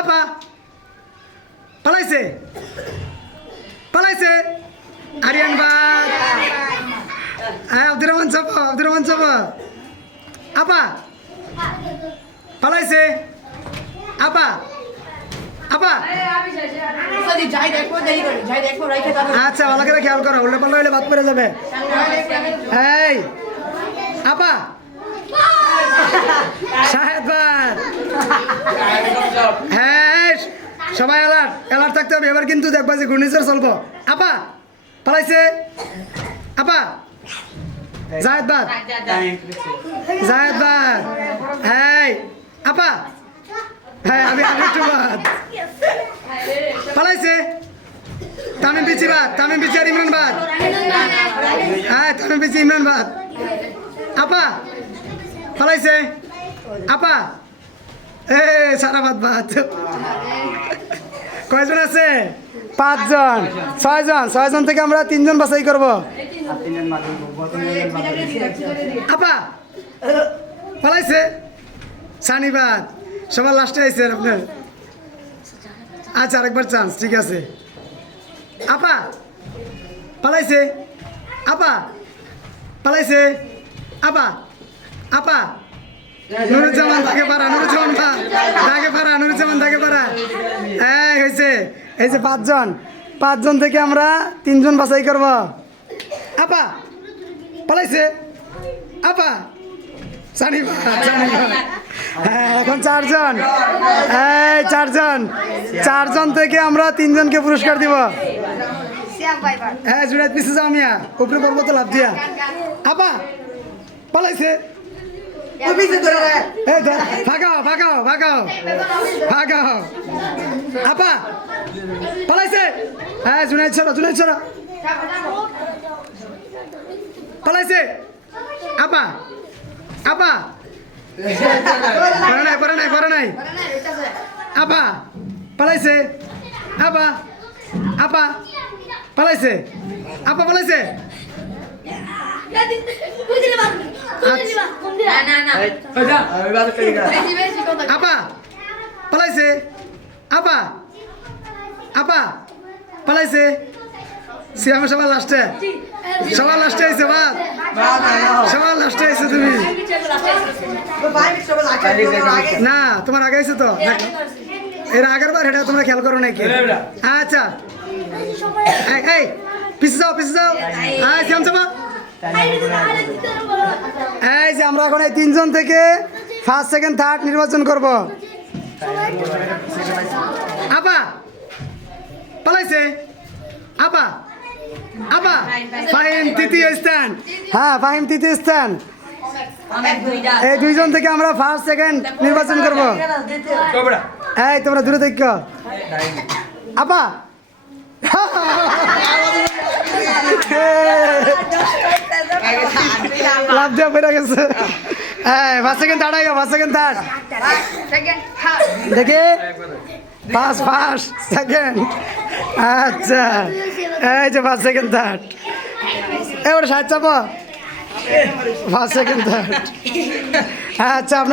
আপা পালাইছে পালাইছে আরিয়ান বাদ আব্দুর রহমান চাপা আপা পালাইছে আপা আপা আচ্ছা ভালো করে খেয়াল করো উল্লে পাল্লা হইলে বাদ পড়ে যাবে এই আপা শাহেদ বাদ হ্যাঁ সবাই অ্যালার্ট থাকতে হবে এবার কিন্তু দেখবা যে ঘূর্ণিঝড় চলবো আপা পালাইছে আপা জায়েদ বাদ হ্যাঁ আপা হ্যাঁ আমি একটু বাদ পালাইছে তামিম বিচি আর ইমরান বাদ হ্যাঁ তামিম বিচি ইমরান বাদ আপা পালাইছে আপা এ সারা বাদ কয়জন আছে 5 জন 6 জন থেকে আমরা 3 জন বাছাই করব আপা পালাইছে সানিবাদ সবার লাস্টে আইছে আপনার আচ্ছা আরেকবার চান্স ঠিক আছে আপা পালাইছে আপা পালাইছে আপা আপা নুরুজ্জামান থাকে পারা নুরুজ্জামান থাকে পারা এই হয়েছে এই যে 5 জন থেকে আমরা 3 জন বাছাই করব আপা পালাইছে আপা সানিবাদ হ্যাঁ এখন 4 জন এই 4 জন থেকে আমরা 3 জনকে পুরস্কার দিব হ্যাঁ জুড়াই পিছিয়ে যাও মিয়া উপরে পর্ব তো লাভ দিয়া আপা পালাইছে ভাগাও আপা পালাইছে হ্যাঁ জুনাইদ ছড়া পালাইছে আপা পরে নাই আপা পালাইছে আপা পালাইছে আপা পালাইছে আপা পালাইছে সিয়াম সবার লাস্টে আইছে বাদ সবার লাস্টে আইছে তুমি না তোমার আগে আইছে তো এর আগের বার এটা তোমরা খেয়াল করো নাকি আচ্ছা এই পিছে যাও সিয়াম চাপা এই যে আমরা এখন এই 3 জন থেকে 1st 2nd 3rd নির্বাচন করব আপা পালাইছে আপা ফাহিম তৃতীয় স্থান হ্যাঁ ফাহিম তৃতীয় স্থান এই 2 জন থেকে আমরা 1st 2nd নির্বাচন করব এই তোমরা দূরে দেখো আপা লাভ দেওয়া বেড়ে গেছে হ্যাঁ 1st 2nd 3rd আইগা 1st 2nd 3rd দেখে ফার্স্ট সেকেন্ড আচ্ছা এই যে 1st 2nd 3rd এবার 60 চাপো 1st 2nd 3rd আচ্ছা আপনার